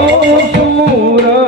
Ô, oh,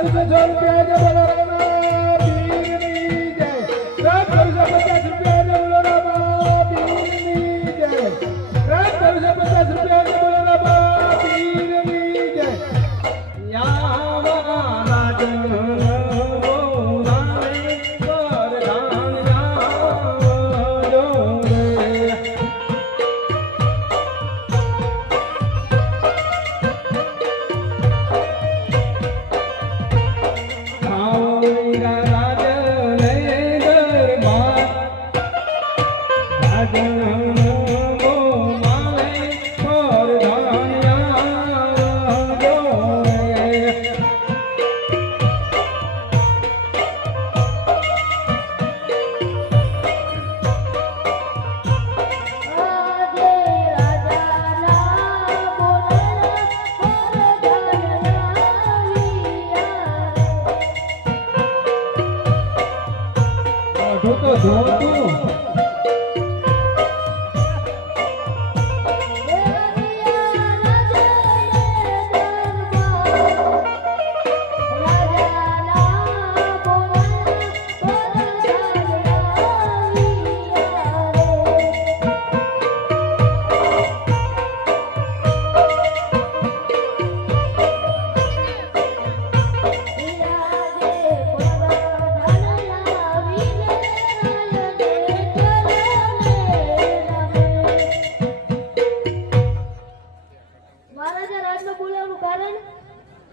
البدر بيد بلغ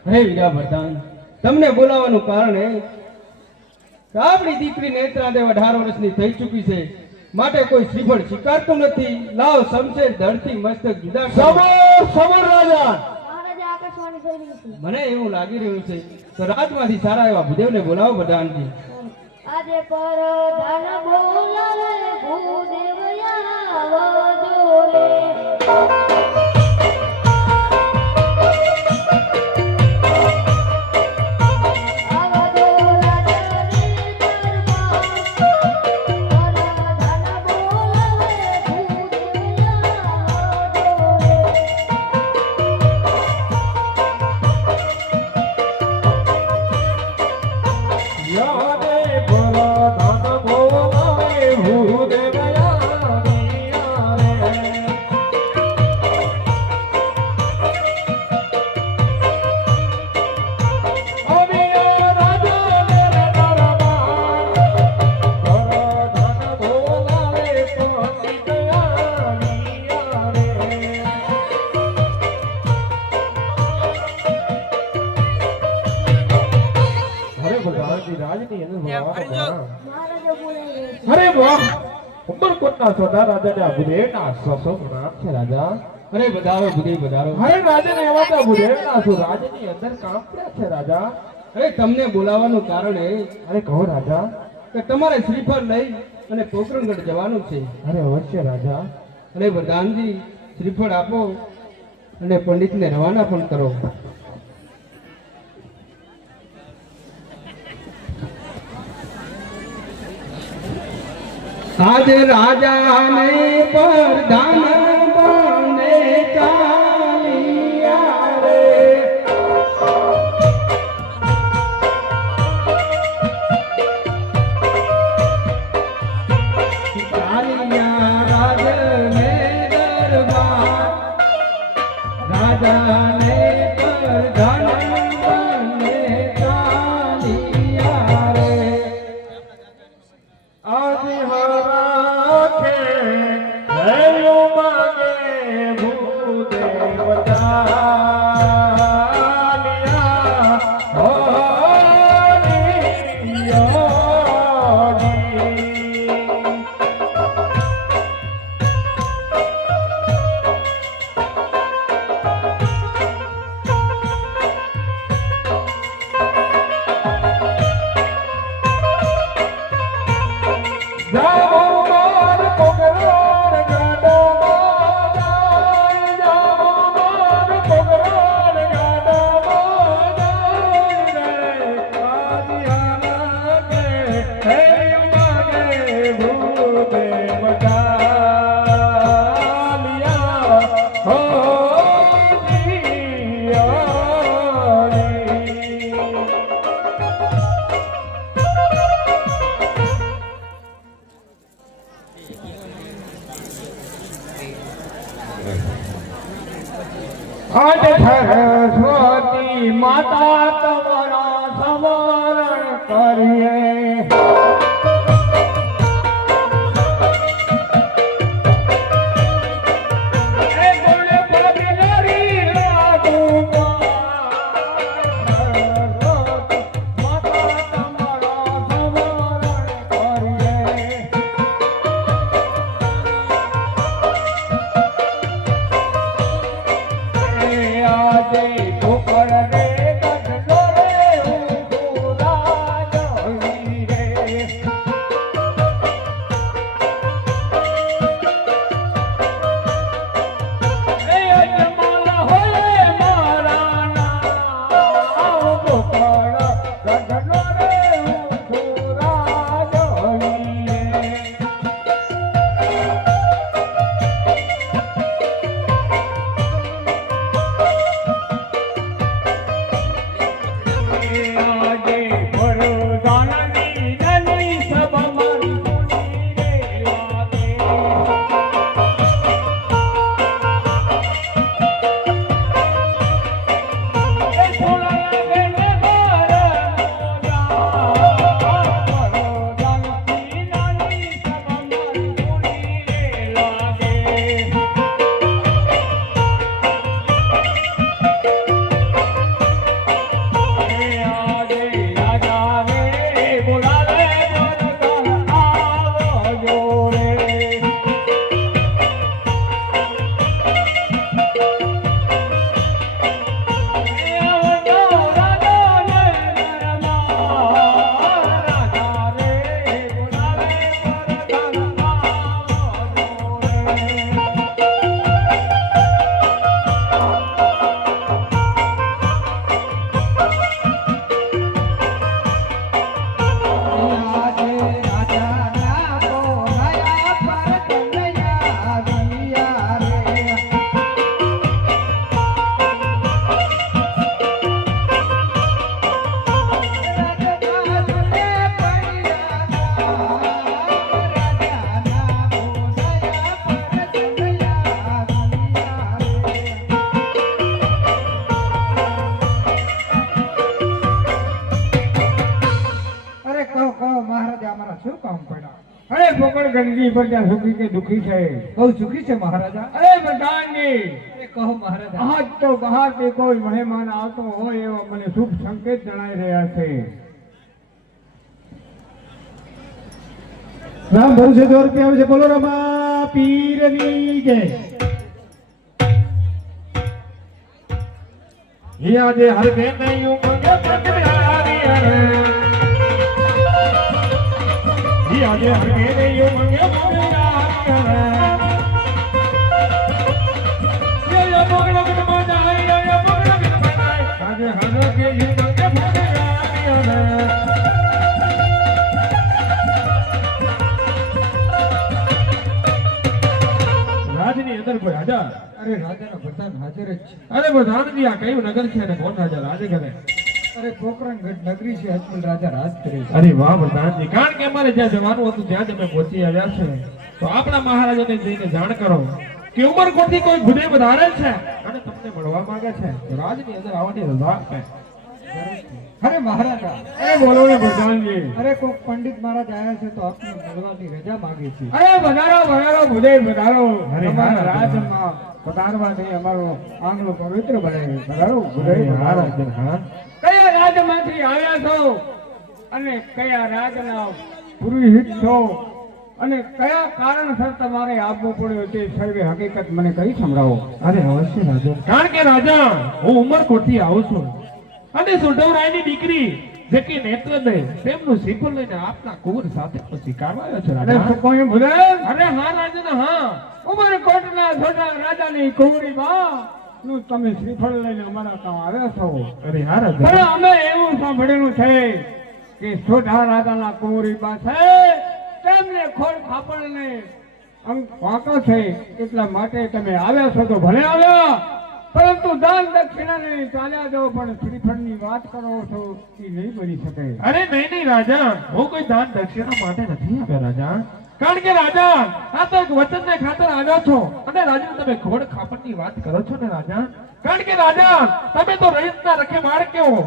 હે વીરા પ્રધાન તમને બોલાવવાનું કારણ એ આપણી દીકરી નેત્રા દેવ અઢાર વર્ષની થઈ ચૂકી છે. માટે કોઈ શ્રીફળ સ્વીકારતું નથી. લાવ સમશેર ધરતી મસ્તક જુદા સમર રાજા! મને એવું લાગી રહ્યું છે તો રાજમાંથી સારા એવા ભૂદેવને બોલાવો પ્રધાનજી આજે પરધાન બોલાવે ભૂદેવ આવો જોલે no ના રાજાને આ ભૂદેવના સસો પ્રણામ છે રાજા. અરે વધારો બુદ્ધિ વધારો અરે રાજાને એવા તો શું રાજની અંદર કામ ક્યાં છે રાજા? અરે તમને બોલાવવાનું કારણ એ અરે કહો રાજા. કે તમારે શ્રીફળ લઈ અને પોકરણગઢ જવાનું છે. અરે અવશ્ય રાજા. અરે વરદાનજી શ્રીફળ આપો અને પંડિતને રવાના પણ કરો. આજ રાજાને પ્રધાન આજ સરસ્વતી માતા ગંદકી પર ત્યાં સુખી કે દુખી છે. બહુ સુખી છે મહારાજા. અરે પ્રધાનજી કહો મહારાજા. આજ તો બહારથી કોઈ મહેમાન આવતો હોય એવા મને શુભ સંકેત જણાઈ રહ્યા છે. રામ ભરોસે દો રૂપિયા આવે છે. બોલો રમા પીરની જય. યાદ હર કે નહીં ઉમંગ પગલારી હરે યાદ હર કે નહીં ઉમંગ પગલારી હરે યે મોગલ ગન મનાય યે મોગલ ગન મનાય યાદ હર કે રાજની અંદર કોઈ હાજર? અરે રાજાના પ્રધાન હાજર જ છે. અરે પ્રધાનજી આ કયું નગર છે અને કોણ રાજા? રાજે કરે અરે પોકરણગઢ નગરી છે અજમલ રાજા રાજ કરે છે. અરે વાહ પ્રધાનજી કારણ કે અમારે જ્યાં જવાનું હતું ત્યાં જ અમે પહોંચી આવ્યા છે. તો આપણા મહારાજાને જઈને જાણ કરો કે ઉમરકોટથી કોઈ ગુને વધારે છે? અને તમને મળવા માંગે છે. રાજની અંદર આવવાની રજા આપે. અરે મહારાજા. અરે બોલો ને પ્રધાનજી અરે કોક પંડિત મહારાજ આવ્યા છે તો આપને મળવાની રજા માંગે છે અરે વધારો વધારો ભુદેવ વધારો. તમારા રાજમાં પધારવાથી અમારો આંગલો પવિત્ર બને વધારો મહારાજ વધારો. હા. કયા રાજમાંથી આવ્યા છો? અને કયા રાજના પુરોહિત છો? અને કયા કારણસર તમારે આવવું પડ્યો તે સર્વે હકીકત મને કહી સંભળાવો. અરે અવશ્ય રાજા? કારણ કે રાજા હું ઉમરકોટથી આવું છું. અને સુઢવરાયની દીકરી જે કે નેત્રદય તેમનું શ્રીફળ લઈને આપના કુંવર સાથે સ્વીકારવા આવ્યો છે અરે રાજા કોઈ ભુદેવ અરે હા રાજન હા. ઉમરકોટના છોટા રાજાની કુંવરીમાં નું તમે શ્રીફળ લઈને અમારા ત્યાં આવ્યા છો. અરે હા પણ અમે એવું સાંભળેલું છે કે છોટા રાજાના કુંવરી પાસે તેમને ખોળ ખાપણને આમ વાંકો છે એટલા માટે તમે આવ્યા છો તો ભલે આવ્યા પરંતુ દાન દક્ષિણાને ચાલ્યા જાઓ પણ શ્રીફળની વાત કરો છો એ નહીં બની શકે. અરે નહીં નહીં રાજા. હું કોઈ દાન દક્ષિણા માટે નથી આવ્યા રાજા. કારણ કે રાજા, આ તો એક વચનને ખાતર આવ્યો છો. અને રાજા, તમે ઘોડ ખાપટની વાત કરો છો ને રાજા? કારણ કે રાજા, તમે તો રહીતના રખે માળક્યો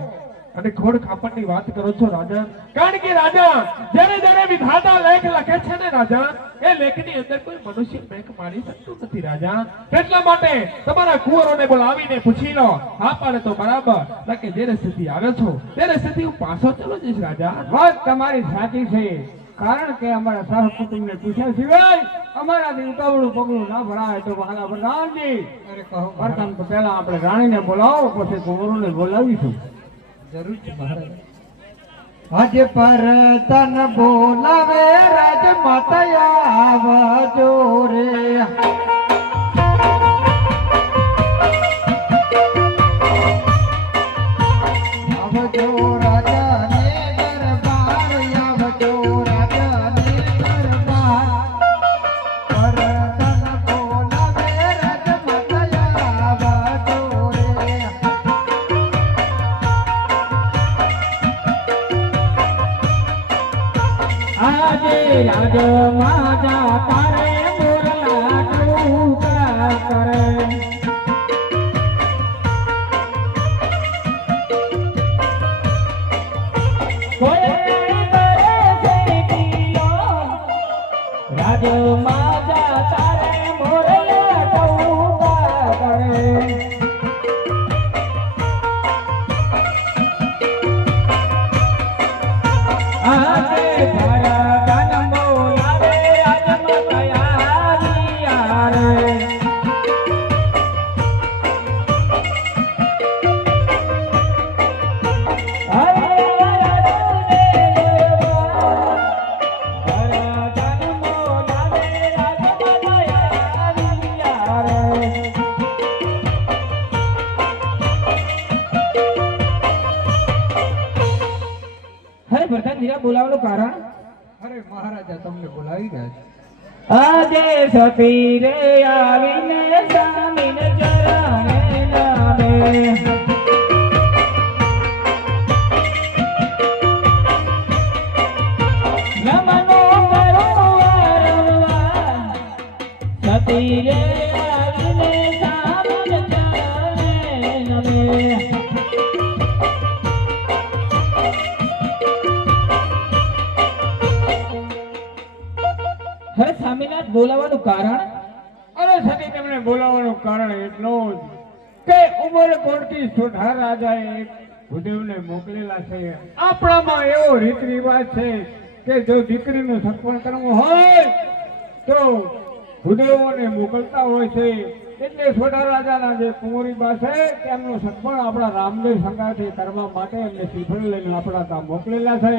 અને ઘોડ ખાપટની વાત કરો છો રાજા? કારણ કે રાજા, જ્યારે જ્યારે વિધાતા લેખ લખે છે ને રાજા, એ લેખની અંદર કોઈ મનુષ્ય મેક મારી શકતું નથી રાજા. એટલા માટે તમારા કુંવરોને બોલાવીને પૂછી લો, હા પાડે તો બરાબર. કે જે સ્થિતિ આવે છો, ત્યારે સ્થિતિ હું પાછો ચલો જઈશ રાજા. વાત તમારી સાચી છે. કારણ કે અમારા સહ કુટુંબને પૂછ્યા સિવાય અમારાથી ઉતાવળું પગલું ના ભરાય તો વાલા પ્રધાનજી અરે કહો તો પહેલા આપણે રાણીને બોલાવો પછી કુંવરોને બોલાવીશું. જરૂર છે મહારાજ. આજે પર તન બોલાવે રાજ માતા આવજો રે. આવજો આજે સતી રે આવીને સામીને ચરણે નામે નમનો કરો વારંવાર. સતી સ્વામિનાથ બોલાવાનું કારણ? અને સતી તેમણે બોલાવવાનું કારણ એટલું જ કે ઉમરકોટથી સુથાર રાજાએ એક ભૂદેવને મોકલેલા છે. આપણામાં એવો રીત રિવાજ છે કે જો દીકરીનું સત્પણ કરવું હોય તો ભૂદેવોને મોકલતા હોય છે. એટલે છોટા રાજાના જે કુંવરી બા છે તેમનું સગપણ આપણા રામદેવ સંગાથી કરવા માટે એમને શ્રીફળ લઈને આપણા ત્યાં મોકલેલા છે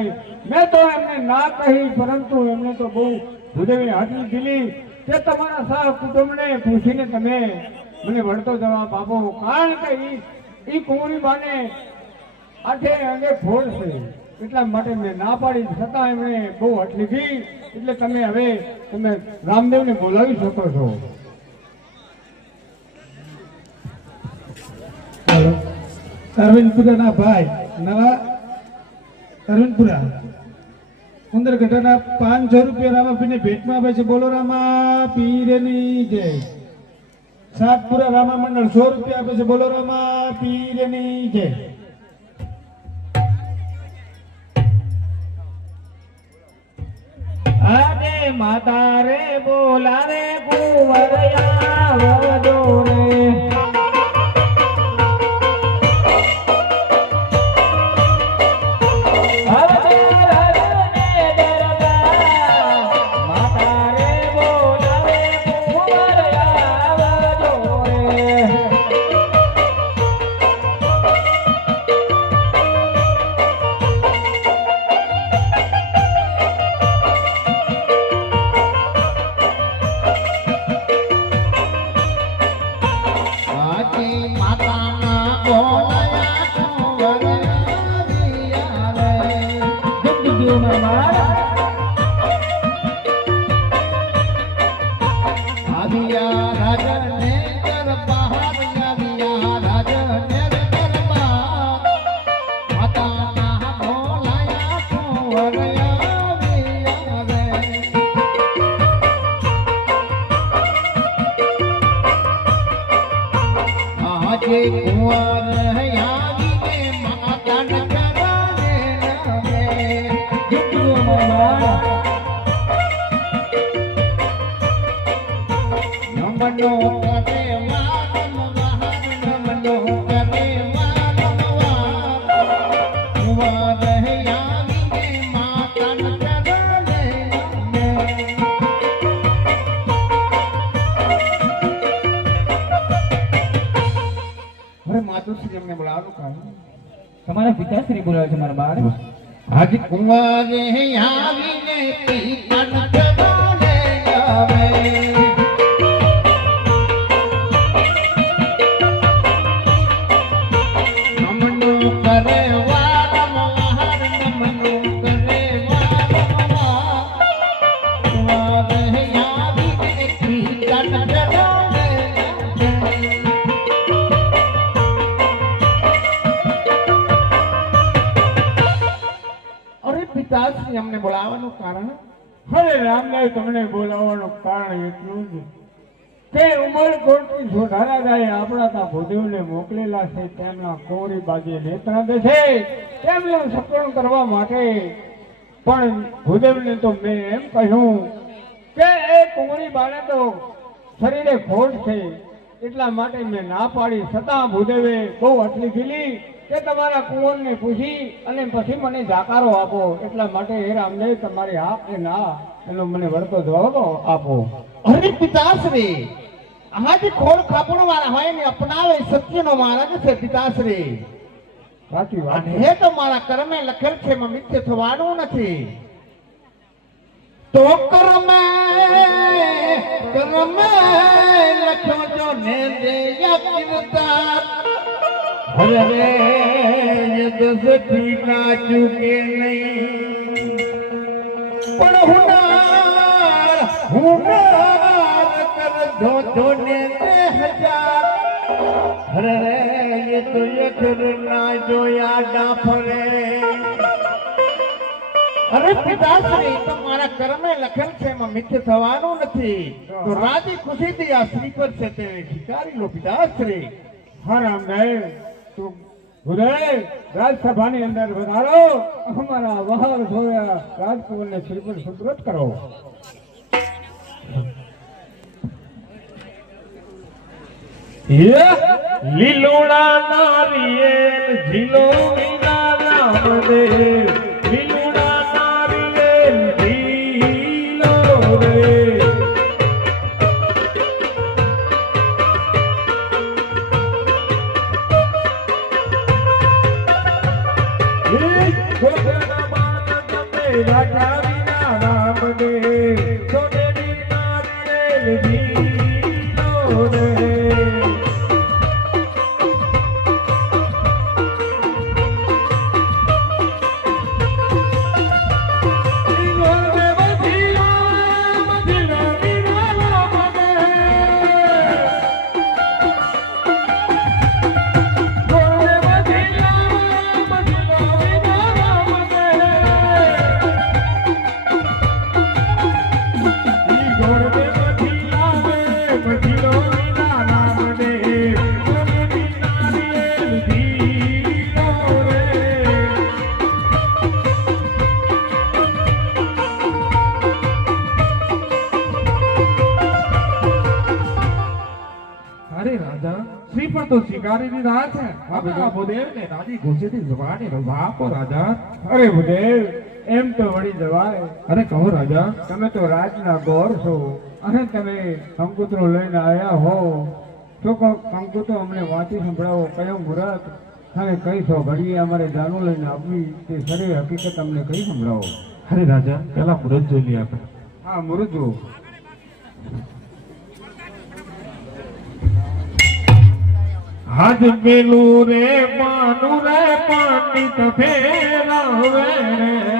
મેં તો એમને ના કહી, પરંતુ એમને તો બહુ હૃદયની હાજરી દીધી કે તમારા સહ કુટુંબને પૂછીને તમે મને વળતો જવાબ આપો. કારણ કે એ એ કુંવરી બાને આઠે અંગે ફોડ છે. એટલા માટે મેં ના પાડી, છતાં એમણે બહુ હટ લીધી. એટલે તમે હવે તમે રામદેવને બોલાવી શકો છો. અરવિંદપુરાના ભાઈ નવા અરવિંદપુરા ઉંદર ઘટાના પાંચસો રૂપિયા રામાપીને ભેટમાં આપે છે બોલો રામા પીરની જય સાતપુરા રામા મંડળ સો રૂપિયા આપે છે બોલો રામા પીરની જય અરે માતા રે બોલાવે કુંવર આવજો રે તમારા પિતાશ્રી બોલાવે છે મારા બાર આજ કુંવરે આવીને પિતન પિતાશ્રી અમને બોલાવવાનું કારણ? હવે રામદેવ તમને બોલાવવાનું કારણ એટલું જ. કે ઉમરકોટની સોઢારાદાએ આપણા ત્યાં ભૂદેવને મોકલેલા છે તેમના કોરી બાજે નેત્રાંત છે. તેમનું સપનું કરવા માટે. પણ ભૂદેવને તો મેં એમ કહ્યું કે એ કુંવરી બાને તો શરીરે ખોટ છે. એટલા માટે મેં ના પાડી. છતાં ભૂદેવે બહુ અટલી ગીલી કે તમારા કુંવરને પૂછી અને પછી મને જાકારો આપો. એટલા માટે હે રામદેવ તમારી હા કે ના. એનો મને વળતો જવાબ આપો. અરે પિતાશ્રી આ જે ખોળ ખાપણ વાળા હોય ને અપનાવે સત્યનો માર્ગ છે પિતાશ્રી. સાચી વાત હે તો મારા કર્મે લખેલ છે મમ્મી થવાનું નથી. तो कर्म कर्म लक्ष्मण जो नेंदे या किरदार हर रे ये दस ठीका चुके नहीं। पर हुनार हुनार कर दो दो नेंदे हजार। हर रे ये तो ये करना जो यादा फरे અરે પિતાશ્રી તમારા કર્મે લખેલ છે એમાં મિથ્ય થવાનું નથી. તો રાજી ખુશીથી આ શ્રીફળ છે તે સ્વીકારી લો પિતાશ્રી. હા રામદેવ તું રાજસભાની અંદર વધારો. અમારા વહાર જોયા રાજકુમારને પર સુપ્રત કરો. લીલોડા નારિયેલ ઝીલો વિના રામદેવ શ્રીફળ તો સ્વીકારી છે હવે આ ભૂદેવને રાજી ખુશીથી જવાની રજા રાજા. અરે ભૂદેવ એમ તો વળી જવાય. અરે કહો રાજા. તમે તો રાજના ગોર છો. અને તમે કંકુતરો લઈને આવ્યા હો. તો કો- કંકુતરો અમને વાંચી સંભળાવો કયો મુહૂર્ત તમે કઈ છો ઘડીએ અમારે જાનું લઈને આપવી તે સરે હકીકત અમને કઈ સંભળાવો. અરે રાજા પેલા મુરત જોઈ લઈએ આપણે. હા મુરજુ હાજ પેલું રે પાનું રે પાંડિત ફેરા રે.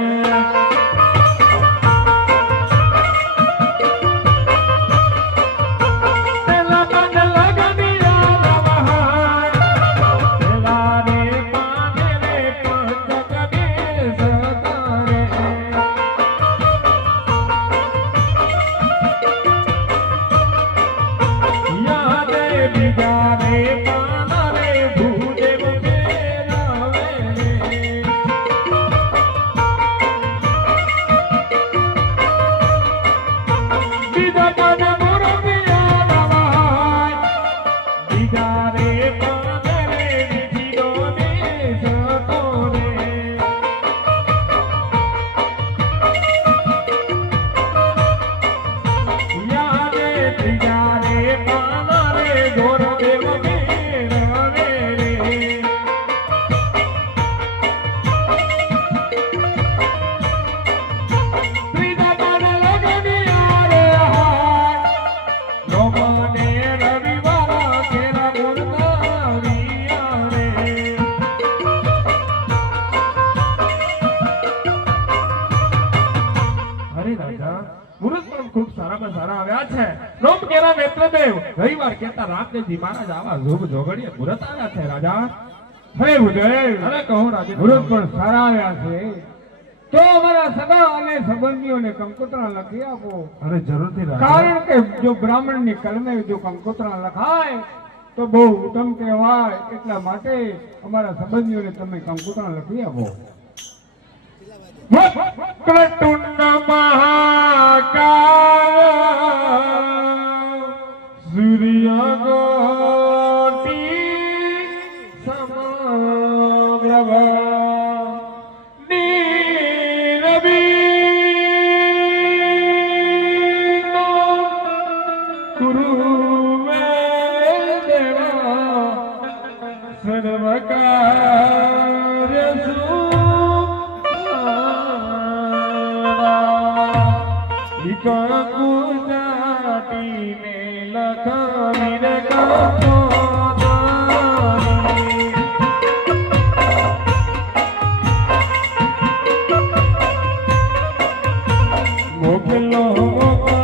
કહેતા મારા મહારાજ આવા જોગ જોગડીએ આવ્યા છે રાજા. હે ભૂદેવ અરે કહો રાજા મુરત પણ સારા આવ્યા છે. તો અમારા સગા અને સંબંધીઓને કંકોત્રા લખી આપો. અરે જરૂરથી કારણ કે જો બ્રાહ્મણની કલમે જો કંકોત્રા લખાય તો બહુ ઉત્તમ કહેવાય. એટલા માટે અમારા સંબંધીઓને તમે કંકોત્રા લખી આપો. વક્રતુંડ મહાકાય મોકલો મોકલો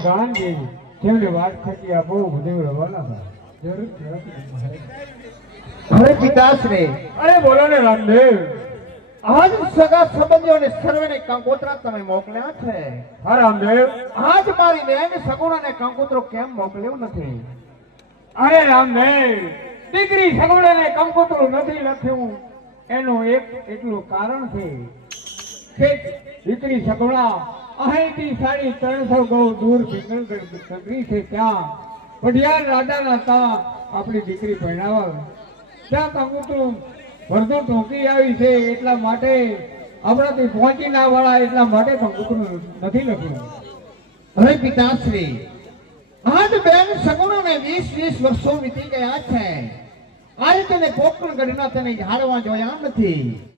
અરે ભગવાનજી વાત થતી આ બહુ ભૂદેવ રવાના થાય. પિતાશ્રી. અરે બોલો ને રામદેવ. આજ સગા સંબંધીઓને સર્વેને કંકોત્રા તમે મોકલ્યા છે. હા રામદેવ. આજ મારી બેન સગુણાને કંકોત્રો કેમ મોકલ્યો નથી? અરે રામદેવ દીકરી સગવડે કંકોત્રું નથી લખ્યું. એનું એક એટલું કારણ છે કે દીકરી સગવડા અહીંથી સાડી ત્રણસો ગૌ દૂર સગરી છે ત્યાં. પઢિયાર રાજાના ત્યાં આપણી દીકરી પરણાવા ત્યાં કંકોત્રું વરદો ટોકી આવી છે એટલા માટે આપણાથી પહોંચી ના વાળા એટલા માટે કંકોત્રું નથી લખ્યું હવે પિતાશ્રી, આજ બેન સગુણાને વીસ વીસ વર્ષો વીતી ગયા છે. આજે તેને કોકણ ગઢના તેને ઝાડવા જોયા નથી.